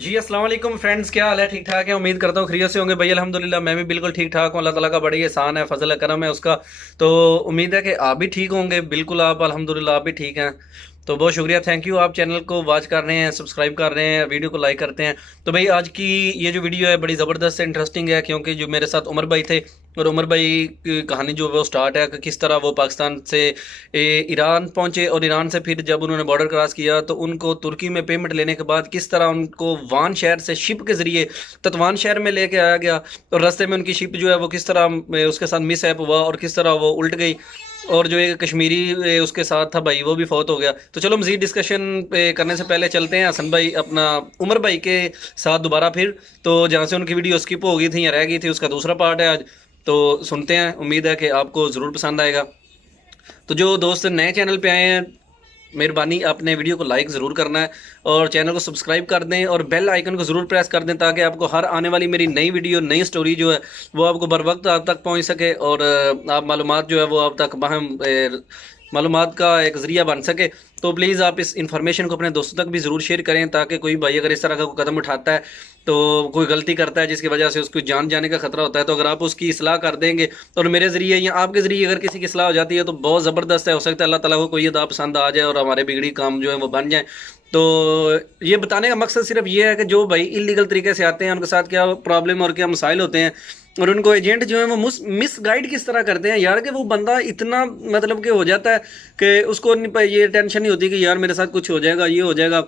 जी अस्सलाम वालेकुम फ्रेंड्स, क्या हाल है? ठीक ठाक है, उम्मीद करता हूँ खैरियत से होंगे भाई। अल्हम्दुलिल्लाह मैं भी बिल्कुल ठीक ठाक हूँ। अल्लाह ताला का बड़ी एहसान है, फजल है, करम है उसका। तो उम्मीद है कि आप भी ठीक होंगे। बिल्कुल आप अल्हम्दुलिल्लाह आप भी ठीक हैं। तो बहुत शुक्रिया, थैंक यू। आप चैनल को वॉच कर रहे हैं, सब्सक्राइब कर रहे हैं, वीडियो को लाइक करते हैं। तो भाई आज की ये जो वीडियो है बड़ी ज़बरदस्त इंटरेस्टिंग है, क्योंकि जो मेरे साथ उमर भाई थे, और उमर भाई की कहानी जो है वो स्टार्ट है कि किस तरह वो पाकिस्तान से ईरान पहुंचे, और ईरान से फिर जब उन्होंने बॉर्डर क्रॉस किया तो उनको तुर्की में पेमेंट लेने के बाद किस तरह उनको वान शहर से शिप के ज़रिए ततवान शहर में लेके आया गया, और रास्ते में उनकी शिप जो है वो किस तरह उसके साथ मिस हुआ और किस तरह वो उल्ट गई, और जो एक कश्मीरी उसके साथ था भाई वो भी फौत हो गया। तो चलो मज़ीद डिस्कशन करने से पहले चलते हैं हसन भाई अपना उमर भाई के साथ दोबारा फिर। तो जहाँ से उनकी वीडियो स्किप हो गई थी या रह गई थी उसका दूसरा पार्ट है आज। तो सुनते हैं, उम्मीद है कि आपको ज़रूर पसंद आएगा। तो जो दोस्त नए चैनल पे आए हैं, मेहरबानी आपने वीडियो को लाइक ज़रूर करना है और चैनल को सब्सक्राइब कर दें और बेल आइकन को ज़रूर प्रेस कर दें, ताकि आपको हर आने वाली मेरी नई वीडियो, नई स्टोरी जो है वो आपको बर वक्त आप तक पहुंच सके, और आप मालूमात जो है वो आप तक मालूमात का एक ज़रिया बन सके। तो प्लीज़ आप इस इन्फॉर्मेशन को अपने दोस्तों तक भी ज़रूर शेयर करें, ताकि कोई भाई अगर इस तरह का कोई कदम उठाता है, तो कोई गलती करता है जिसकी वजह से उसको जान जाने का खतरा होता है, तो अगर आप उसकी इस्लाह कर देंगे और मेरे ज़रिए या आपके ज़रिए अगर किसी की इस्लाह हो जाती है तो बहुत ज़बरदस्त है। हो सकता है अल्लाह ताला को कोई अदा पसंद आ जाए और हमारे बिगड़ी काम जो है वो बन जाए। तो ये बताने का मकसद सिर्फ ये है कि जो भाई इलीगल तरीके से आते हैं उनके साथ क्या प्रॉब्लम और क्या मसाइल होते हैं, और उनको एजेंट जो है वो मिस गाइड किस तरह करते हैं यार, कि वो बंदा इतना मतलब कि हो जाता है कि उसको ये टेंशन नहीं होती कि यार मेरे साथ कुछ हो जाएगा, ये हो जाएगा।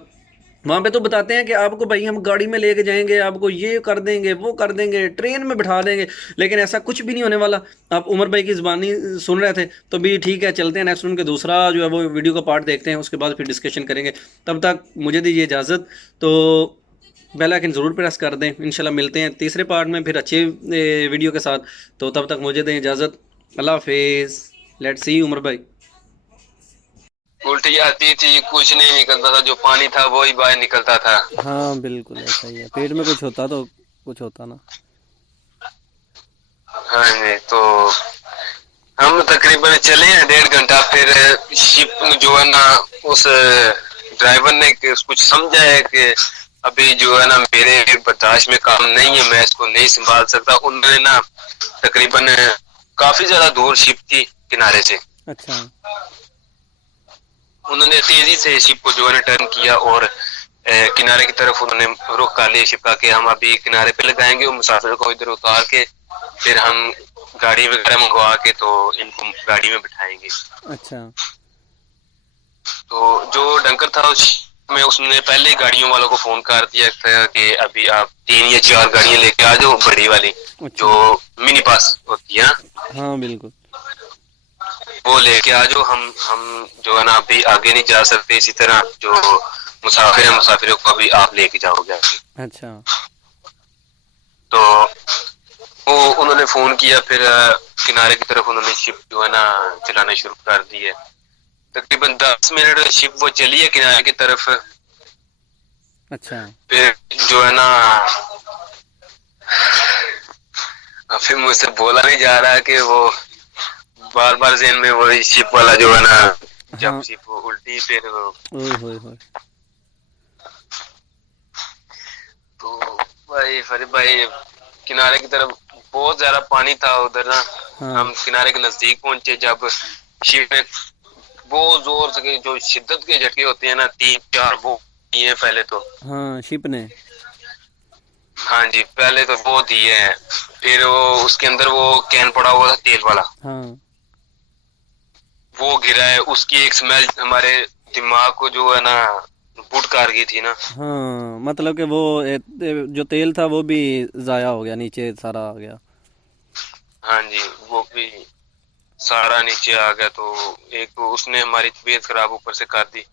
वहाँ पे तो बताते हैं कि आपको भाई हम गाड़ी में लेके जाएंगे, आपको ये कर देंगे, वो कर देंगे, ट्रेन में बिठा देंगे, लेकिन ऐसा कुछ भी नहीं होने वाला। आप उमर भाई की ज़बानी सुन रहे थे, तो भी ठीक है, चलते हैं नेक्स्ट उनके दूसरा जो है वो वीडियो का पार्ट देखते हैं, उसके बाद फिर डिस्कशन करेंगे। तब तक मुझे दीजिए इजाज़त। तो बेल आइकन ज़रूर प्रेस कर दें। इंशाल्लाह मिलते हैं तीसरे पार्ट में फिर अच्छे वीडियो के साथ। तो तब तक मुझे दें इजाज़त। अल्लाह हाफिज़। लेट्स सी उमर भाई। उल्टी आती थी, कुछ नहीं निकलता था, जो पानी था वो ही बाहर निकलता था। हाँ बिल्कुल ऐसा ही है, पेट में कुछ होता तो कुछ होता ना। हाँ जी, तो हम तकरीबन चले हैं 1.5 घंटा, फिर शिप जो है ना, उस ड्राइवर ने कुछ समझा है कि अभी जो है ना मेरे बर्दाश्त में काम नहीं है, मैं इसको नहीं संभाल सकता। उन्होंने ना तकरीबन काफी ज्यादा दूर शिप थी किनारे से, अच्छा। उन्होंने तेजी से शिप को जो है ना टर्न किया और किनारे की तरफ उन्होंने रुख कर लिया शिप का कि हम अभी किनारे पे लगाएंगे और मुसाफिर को इधर उतार के फिर हम गाड़ी वगैरह मंगवा के तो इनको गाड़ी में बिठाएंगे। अच्छा। तो जो डंकर था उस में उसने पहले ही गाड़ियों वालों को फोन कर दिया था कि अभी आप 3 या 4 गाड़ियां लेके आ जाओ, बड़ी वाली अच्छा। जो मिनी पास होती है हाँ बिल्कुल। वो लेके आ जाओ। हम जो है ना अभी आगे नहीं जा सकते, इसी तरह जो मुसाफिर है मुसाफिरों को अभी आप लेके जाओगे आगे। अच्छा। तो वो उन्होंने फोन किया, फिर किनारे की तरफ उन्होंने शिप जो है ना चलाना शुरू कर दी है। तकरीबन 10 मिनट शिप वो चली है किनारे की तरफ। अच्छा। फिर जो है ना फिर मुझसे बोला नहीं जा रहा कि वो बार बार जेन में वही शिप वाला जो है ना, जब हाँ। शिप उल्टी फिर ओए होए होए। तो भाई फरीद भाई किनारे की तरफ बहुत ज्यादा पानी था उधर ना। हाँ। हम किनारे के नजदीक पहुंचे जब शिप में बहुत जोर से जो शिद्दत के झटके होते हैं ना, 3 4 वो दिए पहले तो। हाँ शिप ने। हाँ जी, पहले तो वो दिए हैं, फिर वो उसके अंदर वो कैन पड़ा हुआ था तेल वाला, हाँ। वो गिरा है। उसकी एक स्मेल हमारे दिमाग को जो है ना बुट कर गई थी ना। हाँ मतलब कि वो जो तेल था वो भी ज़ाया हो गया, नीचे सारा आ गया। हाँ जी, वो भी सारा नीचे आ गया। तो एक तो उसने हमारी तबीयत खराब ऊपर से कर दी,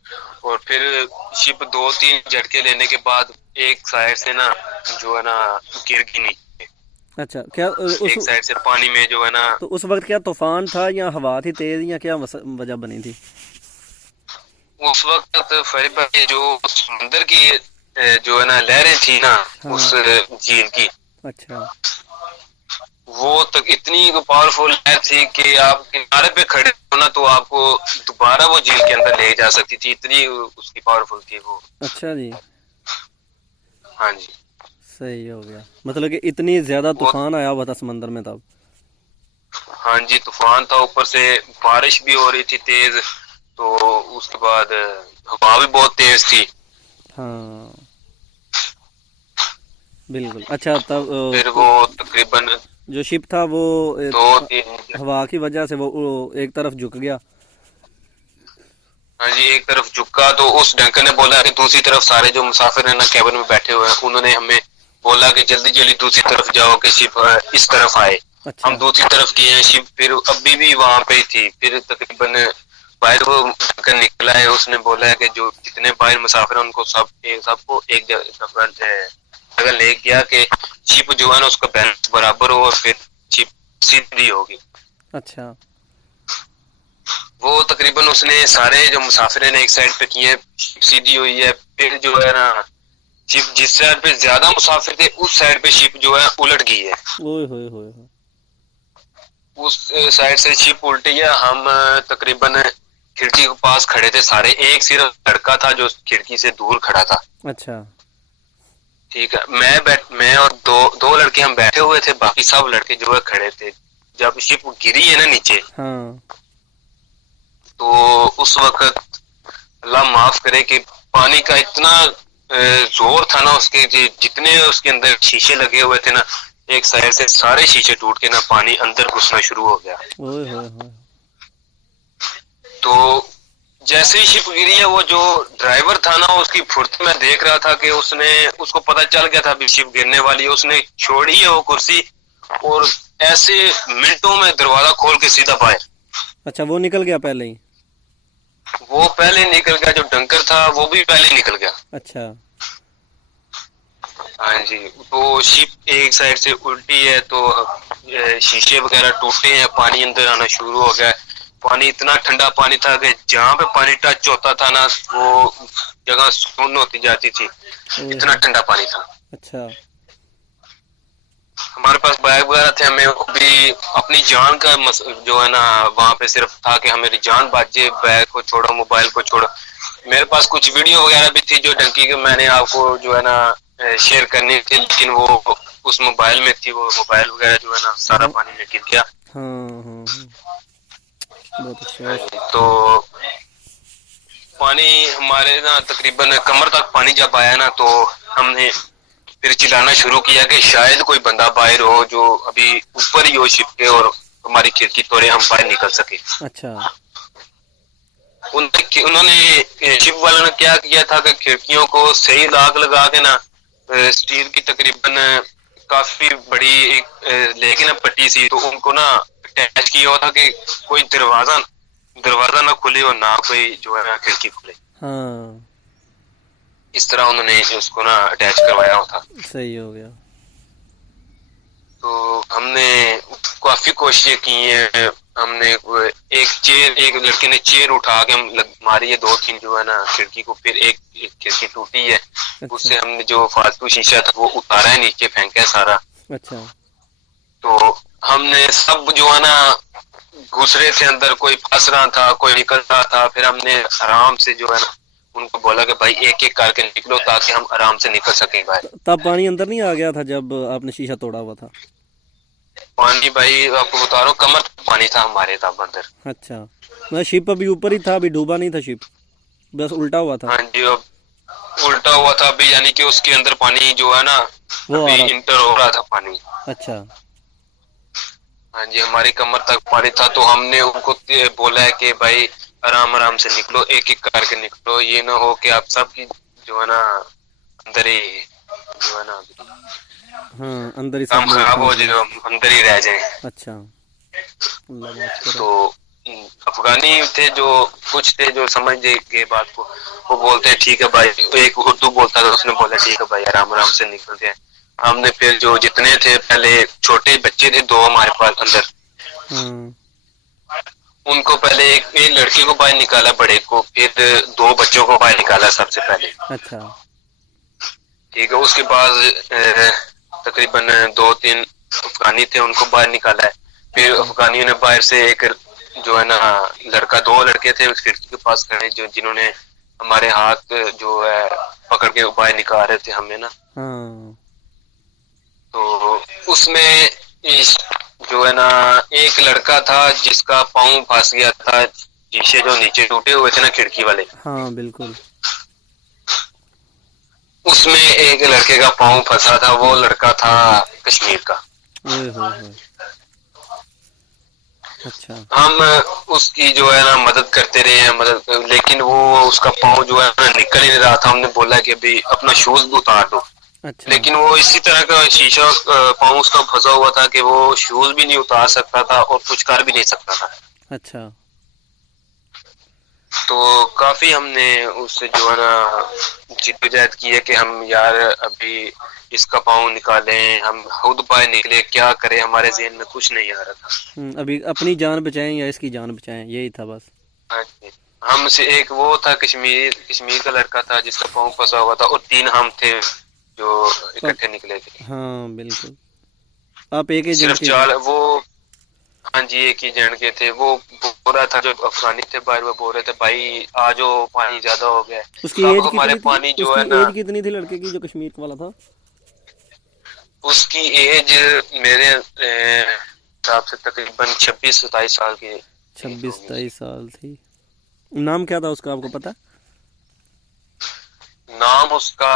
और फिर शिप 2 3 झटके लेने के बाद एक साइड से ना जो है ना गिर गई नीचे। अच्छा, क्या उस एक साइड से पानी में जो है ना, तो उस वक्त क्या तूफान था या हवा थी तेज़, या क्या वजह बनी थी? उस वक्त फरीद भाई जो समंदर की जो है ना लहरें थी ना हाँ। उस झील की, अच्छा। वो तक इतनी पावरफुल लहर थी कि आप किनारे पे खड़े हो ना तो आपको दोबारा वो झील के अंदर ले जा सकती थी, इतनी उसकी पावरफुल थी वो। अच्छा जी। हाँ जी। सही हो गया, मतलब कि इतनी ज्यादा वो तूफान आया हुआ था समंदर में तब। हाँ जी, तूफान था, ऊपर से बारिश भी हो रही थी तेज। तो उसके बाद हवा भी बहुत तेज थी। हाँ बिल्कुल। अच्छा तब फिर वो तकरीबन जो शिप था वो दो तीन हवा की वजह से वो एक तरफ झुक गया। हाँ जी, एक तरफ झुका तो उस डंकर ने बोला कि दूसरी तरफ सारे जो मुसाफिर है ना कैबिन में बैठे हुए हैं, उन्होंने हमें बोला कि जल्दी जल्दी दूसरी तरफ जाओ कि शिप इस तरफ आए। हम अच्छा। दूसरी तरफ गए हैं, शिप फिर अभी भी वहां पे ही थी। फिर तकरीबन बाहर वो डंकर निकला है, उसने बोला है कि जो जितने बाहर मुसाफिर हैं उनको सबको एक जगह ले गया कि शिप जो है ना उसका बैलेंस बराबर हो और फिर शिप सीधी होगी। अच्छा। वो तकरीबन उसने सारे जो मुसाफिर ने एक साइड पे किए, शिप सीधी हुई है। फिर जो है ना शिप जिस साइड पे ज्यादा मुसाफिर थे उस साइड पे शिप जो है उलट गई है। ओए होए होए होए। उस साइड से शिप उल्टी है। हम तकरीबन खिड़की के पास खड़े थे सारे, एक सिर्फ लड़का था जो खिड़की से दूर खड़ा था। अच्छा। ठीक है, मैं और दो लड़के हम बैठे हुए थे, बाकी सब लड़के जो है खड़े थे। जब शिप गिरी है ना नीचे, हाँ। तो उस वक्त अल्लाह माफ करे कि पानी का इतना जोर था ना, उसके जितने उसके अंदर शीशे लगे हुए थे ना, एक साइड से सारे शीशे टूट के ना पानी अंदर घुसना शुरू हो गया। ओए होए होए। तो जैसे ही शिप गिरी है, वो जो ड्राइवर था ना उसकी फुर्ती में देख रहा था कि उसको पता चल गया था अभी शिप गिरने वाली है। उसने छोड़ी है वो कुर्सी और ऐसे मिनटों में दरवाजा खोल के सीधा बाहर। अच्छा वो निकल गया पहले ही। वो पहले निकल गया, जो डंकर था वो भी पहले निकल गया। अच्छा। हाँ जी। तो शिप एक साइड से उल्टी है, तो शीशे वगैरह टूटे हैं, पानी अंदर आना शुरू हो गया है। पानी इतना ठंडा पानी था कि जहाँ पे पानी टच होता था ना वो जगह सुन्न होती जाती थी, ओए इतना होए। ठंडा पानी था। अच्छा। हमारे पास बैग वगैरह थे, हमें भी अपनी जान का जो है ना वहां पे सिर्फ था कि हमारी जान बच जाए, बैग को छोड़ो, मोबाइल को छोड़ो। मेरे पास कुछ वीडियो वगैरह भी थी जो डंकी के मैंने आपको जो है ना शेयर करनी थी, लेकिन वो उस मोबाइल में थी। वो मोबाइल वगैरह जो है ना सारा हाँ पानी में गिर गया। हाँ हाँ हाँ। बहुत हाँ अफसोस। जी। तो पानी हमारे ना तकरीबन कमर तक पानी जब आया ना, तो हमने फिर चिल्लाना शुरू किया कि शायद कोई बंदा बाहर हो जो अभी ऊपर ही हो शिप के और हमारी खिड़की तोड़े हम बाहर निकल सके। अच्छा। उन्होंने शिप वालों ने क्या किया था कि खिड़कियों को सही लाग लगा के ना स्टील की तकरीबन काफी बड़ी एक लेके ना पट्टी सी, तो उनको ना अटैच किया हुआ था कि कोई दरवाजा दरवाजा ना खुले और ना कोई जो है ना खिड़की खुले। हाँ इस तरह उन्होंने उसको ना अटैच करवाया हुआ था। सही हो गया। तो हमने काफी कोशिशें की हैं। हमने एक लड़के ने चेयर उठा के मारी है, दो तीन जो है ना खिड़की को। फिर एक खिड़की टूटी है, अच्छा। उससे हमने जो फालतू शीशा था वो उतारा है, नीचे फेंका है सारा। अच्छा। तो हमने सब जो है ना घुस रहे थे अंदर, कोई फंस रहा था, कोई निकल रहा था। फिर हमने आराम से जो है ना उनको बोला कि भाई एक एक करके निकलो ताकि हम आराम से निकल सकें बाहर। तब पानी अंदर नहीं आ गया था जब आपने शीशा तोड़ा हुआ था? पानी भाई आपको बता रहा हूँ, कमर तक पानी था हमारे तब अंदर। अच्छा मतलब शिप अभी ऊपर ही था, अभी डूबा नहीं था शिप, बस उल्टा हुआ था। हाँ जी, अब उल्टा हुआ था अभी, यानी कि उसके अंदर पानी जो है ना वो आ अभी रहा इंटर हो रहा था पानी। था। अच्छा। हाँ जी, हमारी कमर तक पानी था। तो हमने उनको बोला है कि भाई आराम आराम से निकलो, एक एक करके निकलो, ये ना हो कि आप सबकी जो है ना अंदर ही जो है ना हाँ अंदर ही सब काम लोग खराब हो फंस जाए, गए। हम अंदर ही रह जाए। अच्छा अल्लाह माफ करे। तो अफगानी थे जो कुछ थे जो समझ गए बात को, वो बोलते हैं ठीक है भाई। एक उर्दू बोलता था, उसने बोला ठीक है भाई आराम आराम से निकलते हैं। हमने फिर जो जितने थे, पहले छोटे बच्चे थे दो हमारे पास अंदर, हाँ। उनको पहले एक लड़के को बाहर निकाला बड़े को, फिर दो बच्चों को बाहर निकाला सबसे पहले। अच्छा। ठीक है, उसके बाद तकरीबन दो तीन अफगानी थे, उनको बाहर निकाला है। फिर अच्छा। अफगानियों ने बाहर से एक जो है ना लड़का, दो लड़के थे उस खिड़की के पास खड़े जो जिन्होंने ہمارے ہاتھ جو ہے پکڑ کے باہر نکال رہے تھے ہمیں نا، ہاں تو اس میں جو ہے نا ایک لڑکا تھا جس کا پاؤں پھنس گیا تھا، شیشے جو نیچے ٹوٹے ہوئے تھے نا کھڑکی والے، ہاں بالکل. اس میں ایک لڑکے کا پاؤں پھنسا تھا، وہ لڑکا تھا کشمیر کا. اوئے ہوئے ہوئے. اچھا. ہم اس کی جو ہے نا مدد کرتے رہے ہیں، مدد، لیکن وہ اس کا پاؤں جو ہے نا نکل ہی نہیں رہا تھا. ہم نے بولا کہ ابھی اپنا شوز بھی اتار دو، اچھا. لیکن وہ اسی طرح کا شیشہ پاؤں اس کا پھنسا ہوا تھا کہ وہ شوز بھی نہیں اتار سکتا تھا اور کچھ کر بھی نہیں سکتا تھا. اچھا. تو کافی ہم نے اس سے جو ہے نا جدوجہد کی ہے کہ ہم یار ابھی اس کا پاؤں نکالیں، ہم خود باہر نکلے، کیا کریں، ہمارے ذہن میں کچھ نہیں آ رہا تھا. ابھی اپنی جان بچائیں یا اس کی جان بچائیں، یہی تھا بس. ہاں جی. ہم سے ایک وہ تھا کشمیر کا لڑکا تھا جس کا پاؤں پھنسا ہوا تھا، اور 3 ہم تھے جو اکٹھے نکلے تھے. ہاں بالکل. آپ ایک ایجنٹ صرف کے تھے؟ 4 وہ، ہاں جی ایک ہی جن کے تھے. وہ بول رہا تھا جو افغانی تھے باہر، وہ بول رہے تھے بھائی آ جاؤ پانی زیادہ ہو گیا. اس کی ایج اب ہمارے کتنی تھی؟ پانی اس جو کی ہے نا، ایج کتنی تھی لڑکے کی جو کشمیر والا تھا؟ اس کی ایج میرے حساب سے تقریباً 26-27 سال کی ایج 26 ہوگی اس کی. 27 سال تھی. نام کیا تھا اس کا، آپ کو پتا؟ نام اس کا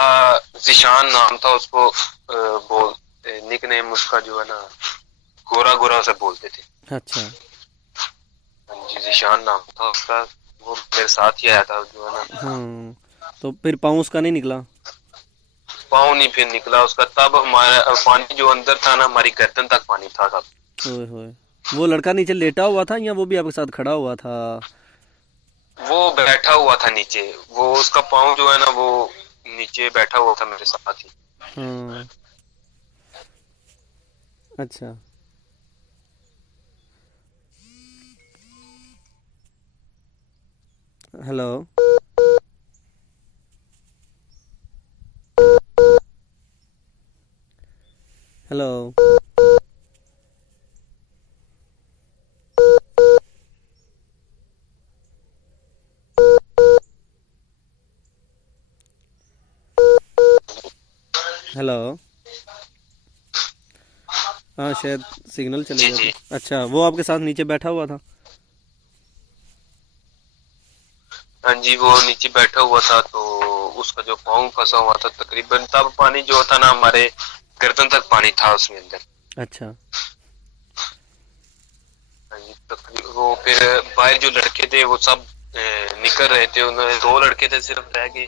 ذیشان نام تھا. اس کو نک نیم اس کا جو ہے نا گورا گورا سے بولتے تھے. اچھا. جی ذیشان نام تھا اس کا. وہ میرے ساتھ ہی آیا تھا جو ہے نا. ہاں تو پھر پاؤں اس کا نہیں نکلا؟ پاؤں نہیں پھر نکلا اس کا. تب ہمارا پانی جو اندر تھا نا ہماری گردن تک پانی تھا تب. ہوئے ہوئے. وہ لڑکا نیچے لیٹا ہوا تھا یا وہ بھی آپ کے ساتھ کھڑا ہوا تھا؟ وہ بیٹھا ہوا تھا نیچے. وہ اس کا پاؤں جو ہے نا وہ نیچے بیٹھا ہوا تھا میرے ساتھ ہی. ہاں. اچھا. ہیلو. ہیلو. ہیلو. ہاں شاید سگنل چلے جی گیا جی. تھا. اچھا وہ آپ کے ساتھ نیچے بیٹھا ہوا تھا؟ ہاں جی وہ نیچے بیٹھا ہوا تھا. تو اس کا جو پاؤں پھنسا ہوا تھا تقریباً تب پانی جو تھا نا ہمارے گردن تک پانی تھا اس میں اندر. اچھا. وہ پھر باہر جو لڑکے تھے وہ سب نکل رہے تھے. انہوں نے 2 لڑکے تھے صرف رہ گئے.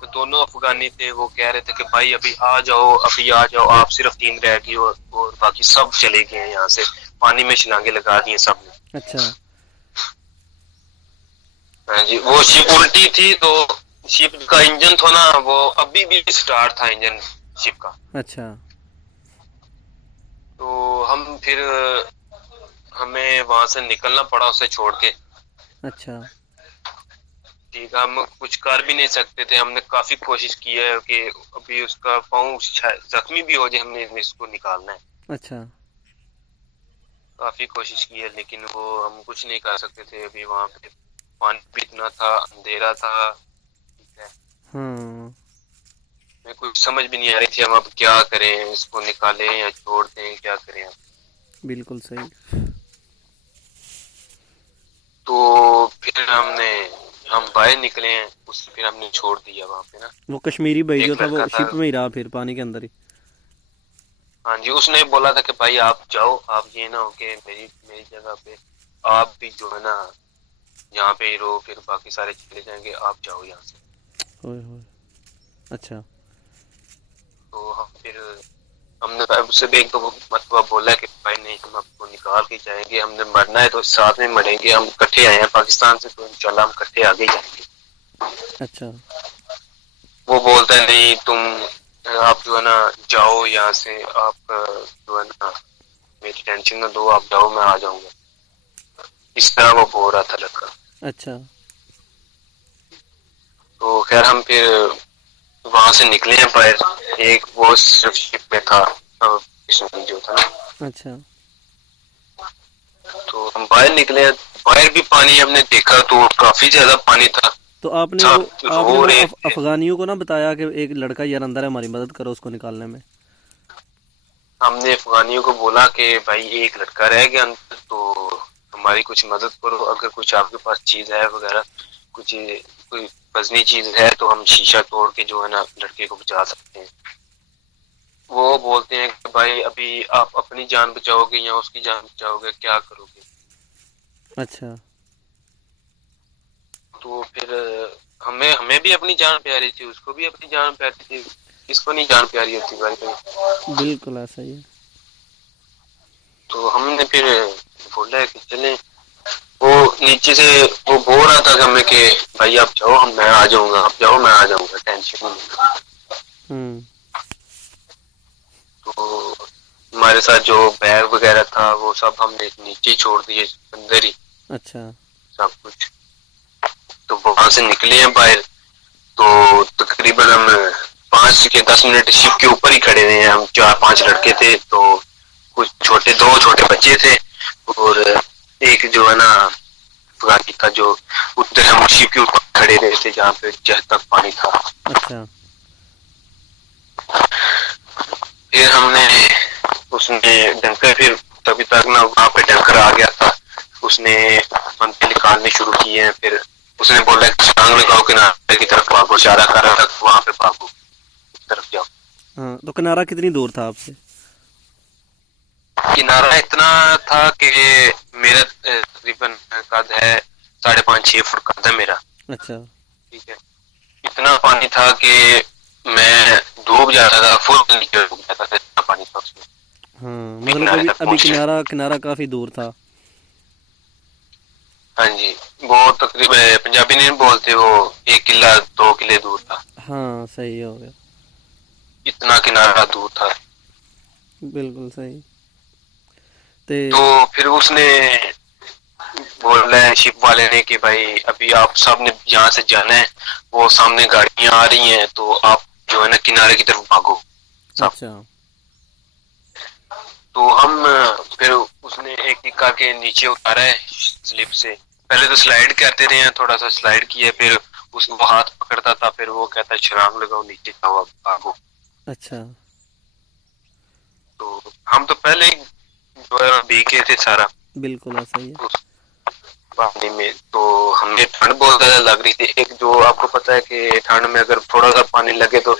تو دونوں افغانی تھے. وہ کہہ رہے تھے کہ بھائی ابھی آ جاؤ، ابھی آ جاؤ، آپ صرف 3 رہ گئی اور باقی سب چلے گئے ہیں یہاں سے. پانی میں چھلانگے لگا دیے سب نے. اچھا. ہاں جی. وہ شپ الٹی تھی تو شپ کا انجن تھا نا وہ ابھی بھی سٹارٹ تھا انجن شپ کا. اچھا. تو ہم پھر ہمیں وہاں سے نکلنا پڑا اسے چھوڑ کے. اچھا. ٹھیک ہے. ہم کچھ کر بھی نہیں سکتے تھے. ہم نے کافی کوشش کی ہے کہ ابھی اس کا پاؤں زخمی بھی ہو جائے، ہم نے اس کو نکالنا ہے. اچھا. کافی کوشش کی ہے لیکن وہ ہم کچھ نہیں کر سکتے تھے. ابھی وہاں پہ پانی بھی اتنا تھا، اندھیرا تھا. ٹھیک ہے. ہاں. میں کچھ سمجھ بھی نہیں آ رہی تھی ہم اب کیا کریں، اس کو نکالیں یا چھوڑ دیں، کیا کریں اب. بالکل صحیح. تو پھر ہم باہر نکلے ہیں. اس سے پھر ہم نے چھوڑ دیا وہاں پہ نا. وہ کشمیری بھائی جو ایک تھا وہ لڑکا شپ میں ہی رہا پھر پانی کے اندر ہی؟ ہاں جی. اس نے بولا تھا کہ بھائی آپ جاؤ، آپ یہ نہ ہو کہ میری جگہ پہ آپ بھی جو ہے نا یہاں پہ ہی رہو، پھر باقی سارے چلے جائیں گے، آپ جاؤ یہاں سے. ہوئے ہوئے. اچھا. تو ہم نے اس سے بھی ایک دو مرتبہ بولا کہ بھائی نہیں ہم آپ کو نکال کے جائیں گے، ہم نے مرنا ہے تو ساتھ میں مریں گے. ہم اکٹھے آئے ہیں پاکستان سے تو انشاءاللہ ہم اکٹھے آگے جائیں گے. اچھا. وہ بولتا ہے نہیں تم آپ جو ہے نا جاؤ یہاں سے، آپ جو ہے نا میری ٹینشن نہ دو، آپ جاؤ میں آ جاؤں گا. اس طرح وہ بول رہا تھا لڑکا. اچھا. تو خیر ہم پھر وہاں سے نکلے ہیں باہر. ایک وہ صرف شپ میں تھا جو تھا نا. اچھا. تو ہم باہر نکلے. باہر بھی پانی ہم نے دیکھا تو کافی زیادہ پانی تھا. تو آپ نے وہ सब آپ نے रो وہ रहे थे। افغانیوں کو نہ بتایا کہ ایک لڑکا یار اندر ہے، ہماری مدد کرو اس کو نکالنے میں؟ ہم نے افغانیوں کو بولا کہ بھائی ایک لڑکا رہ گیا اندر، تو ہماری کچھ مدد کرو، اگر کچھ آپ کے پاس چیز ہے وغیرہ، کچھ کوئی وزنی چیز ہے تو ہم شیشہ توڑ کے جو ہے نا لڑکے کو بچا سکتے ہیں۔ وہ بولتے ہیں کہ بھائی ابھی آپ اپنی جان بچاؤ گے یا اس کی جان بچاؤ گے، کیا کرو گے؟ اچھا تو پھر ہمیں بھی اپنی جان پیاری تھی، اس کو بھی اپنی جان پیاری تھی، کس کو نہیں جان پیاری ہوتی بھائی بھائی؟ بالکل ایسا ہی ہے۔ تو ہم نے پھر بولا کہ چلیں، وہ نیچے سے وہ بول رہا تھا کہ ہمیں کہ بھائی آپ جاؤ، میں آ جاؤں گا، آپ جاؤ میں آ جاؤں گا، ٹینشن نہیں۔ ہوں تو ہمارے ساتھ جو بیگ وغیرہ تھا وہ سب ہم نے نیچے چھوڑ دیے اندر ہی، اچھا سب کچھ۔ تو وہاں سے نکلے ہیں باہر، تو تقریباً ہم 5 کے 10 منٹ شپ کے اوپر ہی کھڑے ہوئے ہیں، ہم 4 5 لڑکے تھے، تو کچھ دو چھوٹے بچے تھے، اور ایک جو ہے نا افغانی کا، جو ادھر ہم شپ کے اوپر کھڑے رہے تھے جہاں پہ جہاں تک پانی تھا۔ اچھا پھر ہم نے اس نے ڈنکر، پھر تبھی تک نا وہاں پہ ڈنکر آ گیا تھا، اس نے بندے نکالنے شروع کیے ہیں، پھر اس نے بولا کہ چھلانگ لگاؤ کنارے کی طرف بھاگو، اشارہ کر رہا تھا کہ وہاں پہ بھاگو، اس طرف جاؤ۔ ہاں، تو کنارہ کتنی دور تھا آپ سے؟ کنارہ اتنا تھا کہ میرا تقریباً قد ہے 5.5 6 فٹ قد ہے میرا، اچھا ٹھیک ہے؟ اتنا پانی تھا کہ میں ڈوب جاتا تھا، فل نیچے ڈوب جاتا تھا، اتنا پانی تھا اس میں، ہاں، بھی مطلب کنارے ابھی تک ابھی پہنچنے۔ کنارہ کافی دور تھا۔ ہاں جی، وہ تقریباً پنجابی نہیں بولتے، وہ 1 قلعہ 2 قلعے دور تھا، ہاں صحیح ہو گیا، اتنا کنارہ دور تھا۔ بالکل صحیح۔ تو پھر اس نے بولا ہے شپ والے نے کہ بھائی ابھی آپ سب نے یہاں سے جانا ہے، وہ سامنے گاڑیاں آ رہی ہیں، تو آپ جو ہے نا کنارے کی طرف بھاگو سب۔ اچھا تو ہم پھر اس نے ایک ایک کر کے نیچے اتارا ہے سلپ سے، پہلے تو سلائیڈ کرتے رہے ہیں، تھوڑا سا سلائیڈ کیا، پھر اس کو ہاتھ پکڑتا تھا، پھر وہ کہتا ہے چھلانگ لگاؤ نیچے جاؤ بھاگو۔ اچھا تو ہم تو پہلے ہی جو ہے بھیگے تھے سارا بالکل ایسا ہی ہے۔ اس پانی میں، تو ہمیں ٹھنڈ بہت زیادہ لگ رہی تھی، ایک جو آپ کو پتا ہے کہ ٹھنڈ میں اگر تھوڑا سا پانی لگے تو